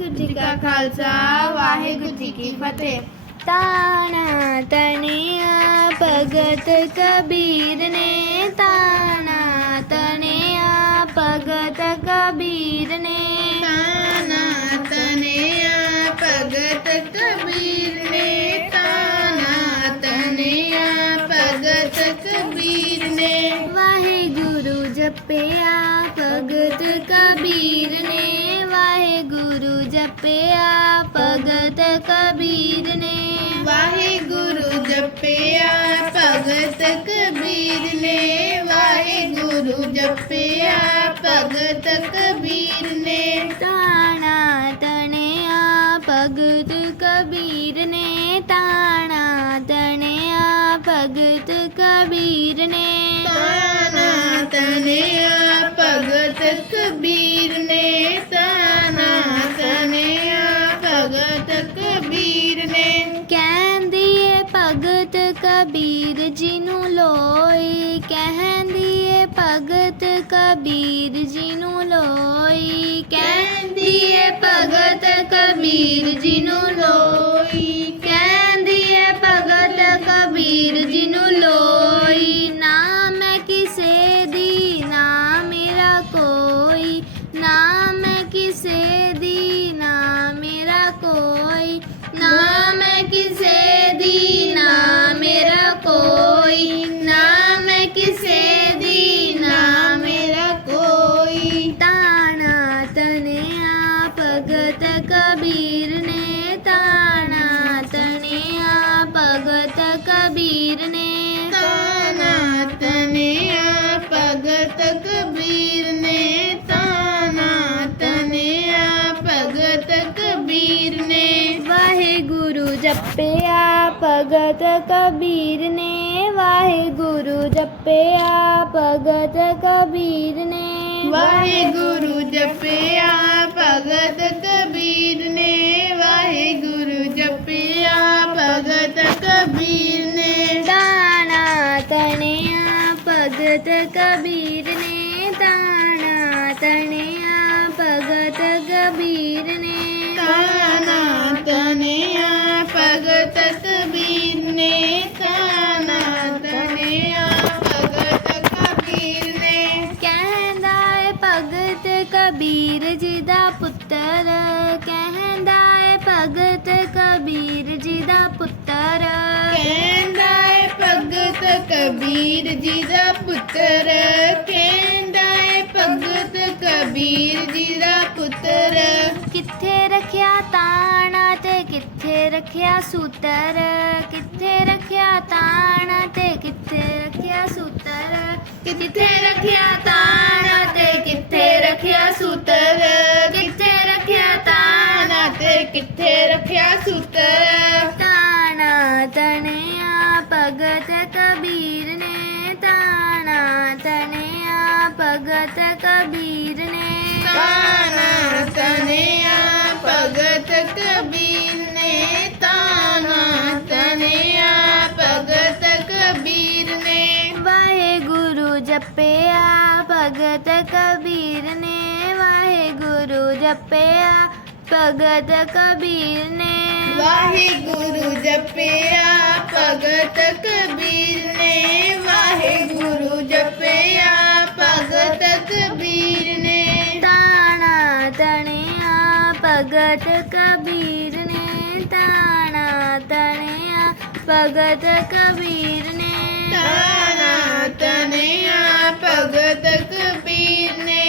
ਵਾਹਿਗੁਰੂ ਜੀ ਕਾ ਖਾਲਸਾ ਵਾਹਿਗੁਰੂ ਜੀ ਕੀ ਫਤਿਹ। ਤਾਣਾ ਤਣਿਆ ਭਗਤ ਕਬੀਰ ਨੇ ਤਾਣਾ ਤਣਿਆ ਭਗਤ ਕਬੀਰ ਨੇ। ਤਾਨਾ ਤਨਿਆ ਕਬੀਰ ਨੇ ਵਾਹਿਗੁਰੂ ਜਪਿਆ ਭਗਤ ਕਬੀਰ ਨੇ। ਵਾਹਿਗੁਰੂ ਜਪਿਆ ਭਗਤ ਕਬੀਰ ਨੇ। ਤਾਣਾ ਤਣਿਆ ਭਗਤ ਕਬੀਰ ਨੇ। ਤਾਣਾ ਤਣਿਆ ਭਗਤ ਕਬੀਰ ਨੇ। ਤਾਨਾ ਤਨਿਆ ਭਗਤ ਕਬੀਰ ਨੇ। ਤਾਨਾ ਤਨਿਆ ਕਬੀਰ ਜੀ ਨੂੰ ਲੋਈ ਕਹਿੰਦੀ ਏ, ਭਗਤ ਕਬੀਰ ਜੀ ਨੂੰ ਲੋਈ ਕਹਿੰਦੀ ਏ, ਭਗਤ ਕਬੀਰ ਜੀ ਨੂੰ ਲੋਈ। ਜਪਿਆ ਭਗਤ ਕਬੀਰ ਨੇ ਵਾਹਿਗੁਰੂ ਜਪਿਆ ਭਗਤ ਕਬੀਰ ਨੇ ਵਾਹਿਗੁਰੂ ਜਪਿਆ ਭਗਤ ਕਬੀਰ ਨੇ ਵਾਹਿਗੁਰੂ ਜਪਿਆ ਭਗਤ ਕਬੀਰ ਨੇ। ਤਾਣਾ ਤਣਿਆ ਭਗਤ ਕਬੀਰ ਨੇ ਕਬੀਰ ਜੀ ਦਾ ਪੁੱਤਰ ਕਹਿੰਦਾ ਏ ਭਗਤ ਕਬੀਰ ਜੀ ਦਾ ਪੁੱਤਰ। ਕਹਿੰਦਾ ਏ ਭਗਤ ਕਬੀਰ ਜੀ ਦਾ ਪੁੱਤਰ ਕਹਿੰਦਾ ਏ ਭਗਤ ਕਬੀਰ ਜੀ ਦਾ ਪੁੱਤਰ। ਕਿੱਥੇ ਰੱਖਿਆ ਤਾਣਾ ਤੇ ਕਿੱਥੇ ਰੱਖਿਆ ਸੂਤਰ? ਕਿੱਥੇ ਰੱਖਿਆ ਤਾਣਾ ਤੇ ਕਿੱਥੇ ਰੱਖਿਆ ਸੂਤਰ? ਕਿੱਥੇ ਰੱਖਿਆ ਤਾਣਾ ਜਪਿਆ ਭਗਤ ਕਬੀਰ ਨੇ ਵਾਹਿਗੁਰੂ ਜਪਿਆ ਭਗਤ ਕਬੀਰ ਨੇ ਵਾਹਿਗੁਰੂ ਜਪਿਆ ਭਗਤ ਕਬੀਰ ਨੇ ਵਾਹਿਗੁਰੂ ਜਪਿਆ ਭਗਤ ਕਬੀਰ ਨੇ। ਤਾਣਾ ਤਣਿਆ ਭਗਤ ਕਬੀਰ ਨੇ ਤਾਣਾ ਤਣਿਆ ਭਗਤ ਕਬੀਰ ਨੇ। ਤਾਨਾ ਤਨਿਆ ਭਗਤ ਕਬੀਰ ਨੇ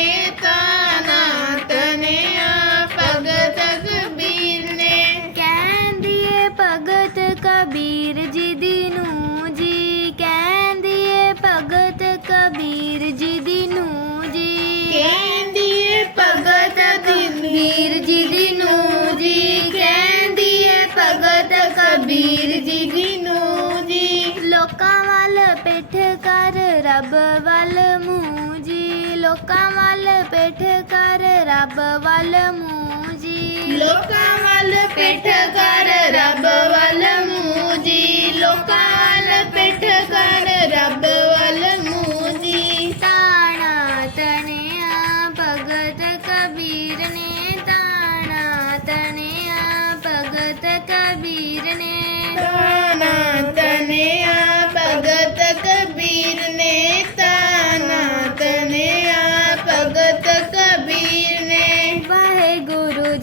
ਰੱਬ ਵੱਲ ਮੂੰਹ ਜੀ ਲੋਕਾਂ ਵੱਲ ਪਿੱਠ ਕਰ, ਰੱਬ ਵੱਲ ਮੂੰਹ ਜੀ ਲੋਕਾਂ ਵੱਲ ਪਿੱਠ ਕਰ, ਰੱਬ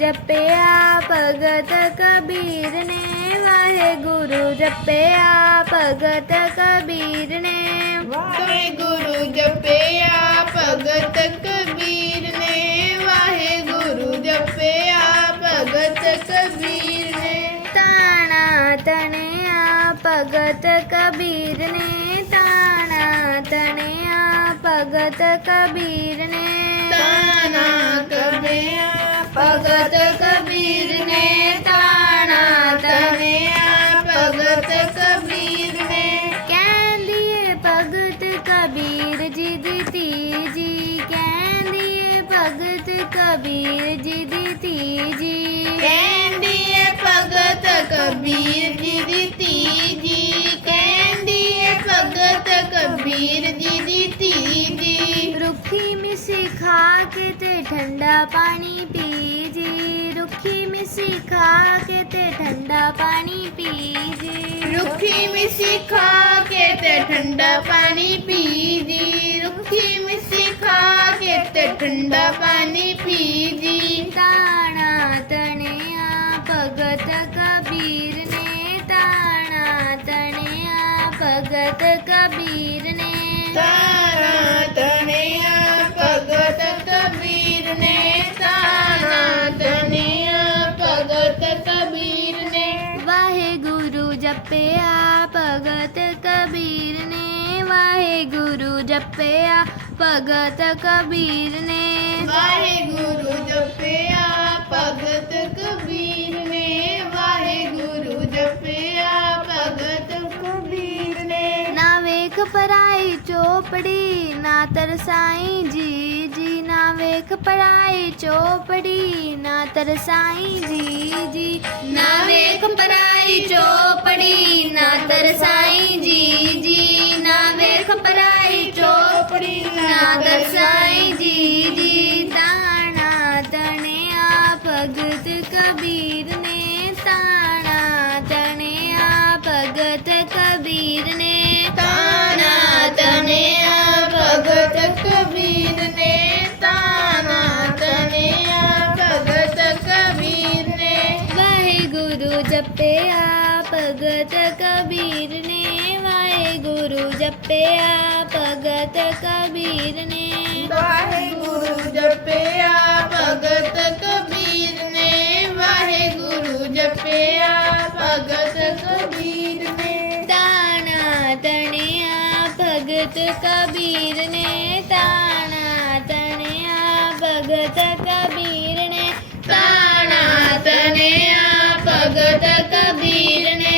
ਜਪਿਆ ਭਗਤ ਕਬੀਰ ਨੇ ਵਾਹਿਗੁਰੂ ਜਪਿਆ ਭਗਤ ਕਬੀਰ ਨੇ। ਵਾਹਿਗੁਰੂ ਜਪਿਆ ਭਗਤ ਕਬੀਰ ਨੇ ਵਾਹਿਗੁਰੂ ਜਪਿਆ ਭਗਤ ਕਬੀਰ ਨੇ। ਤਾਣਾ ਤਣਿਆ ਭਗਤ ਕਬੀਰ ਨੇ। ਤਾਣਾ ਤਣਿਆ ਭਗਤ ਕਬੀਰ ਨੇ। ਤਾਣਾ ਕਬਿਆ ਭਗਤ ਕਬੀਰ ਨੇ ਤਾਣਾ ਤਨਿਆ ਭਗਤ ਕਬੀਰ ਨੇ। ਕਹਿੰਦੀਏ ਭਗਤ ਕਬੀਰ ਜੀ ਦੀ ਧੀ ਕਹਿੰਦੀਏ ਭਗਤ ਕਬੀਰ ਜੀ ਦੀ ਧੀ ਜੀ ਕਹਿੰਦੀ ਏ ਭਗਤ ਕਬੀਰ ਜੀ ਦੀ ਧੀ ਜੀ ਕਹਿੰਦੀ ਏ ਭਗਤ ਕਬੀਰ ਜੀ ਦੀ ਧੀ ਜੀ ਰੁੱਖੀ ਮਿੱਸੀ ਖਾ ਕੇ ਤੇ ਠੰਡਾ ਪਾਣੀ ਜੀ ਰੁੱਖੀ ਮਿੱਸੀ ਖਾ ਕੇ ਤੇ ਠੰਡਾ ਪਾਣੀ ਪੀ ਜੀ। ਰੁੱਖੀ ਮਿੱਸੀ ਖਾ ਕੇ ਤੇ ਠੰਡਾ ਪਾਣੀ ਪੀ ਜੀ। ਰੁੱਖੀ ਮਿੱਸੀ ਖਾ ਕੇ ਤੇ ਠੰਡਾ ਪਾਣੀ ਪੀ ਜੀ। ਤਾਣਾ ਤਣਿਆ ਭਗਤ ਕਬੀਰ ਨੇ ਤਾਣਾ ਜਪਿਆ ਭਗਤ ਕਬੀਰ ਨੇ ਵਾਹਿਗੁਰੂ ਜਪਿਆ ਭਗਤ ਕਬੀਰ ਨੇ। ਵਾਹਿਗੁਰੂ ਜਪਿਆ ਭਗਤ ਕਬੀਰ ਨੇ ਵਾਹਿਗੁਰੂ ਜਪਿਆ ਭਗਤ ਕਬੀਰ ਨੇ। ਨਾ ਵੇਖ ਪਰਾਈ ਚੋਪੜੀ ਨਾ ਤਰਸਾਈ ਜੀ ਜੀ ਨਾ ਵੇਖ ਪਰਾਈ ਚੋਪੜੀ, ਨਾ ਤਰਸਾਈ ਜੀ ਜੀ। ਨਾ ਵੇਖ ਪਰਾਈ ਚੋਪੜੀ, ਨਾ ਤਰਸਾਈ ਜੀ ਜੀ। ਨਾ ਵੇਖ ਪਰਾਈ ਚੋਪੜੀ, ਨਾ ਤਰਸਾਈ जपया भगत कबीर ने। वाहे गुरु जपया भगत कबीर ने। वाहे गुरु जपया भगत कबीर ने। ताना तनिया भगत कबीर ने। ताना तनिया भगत कबीर ने। ताना तनिया भगत कबीर ने।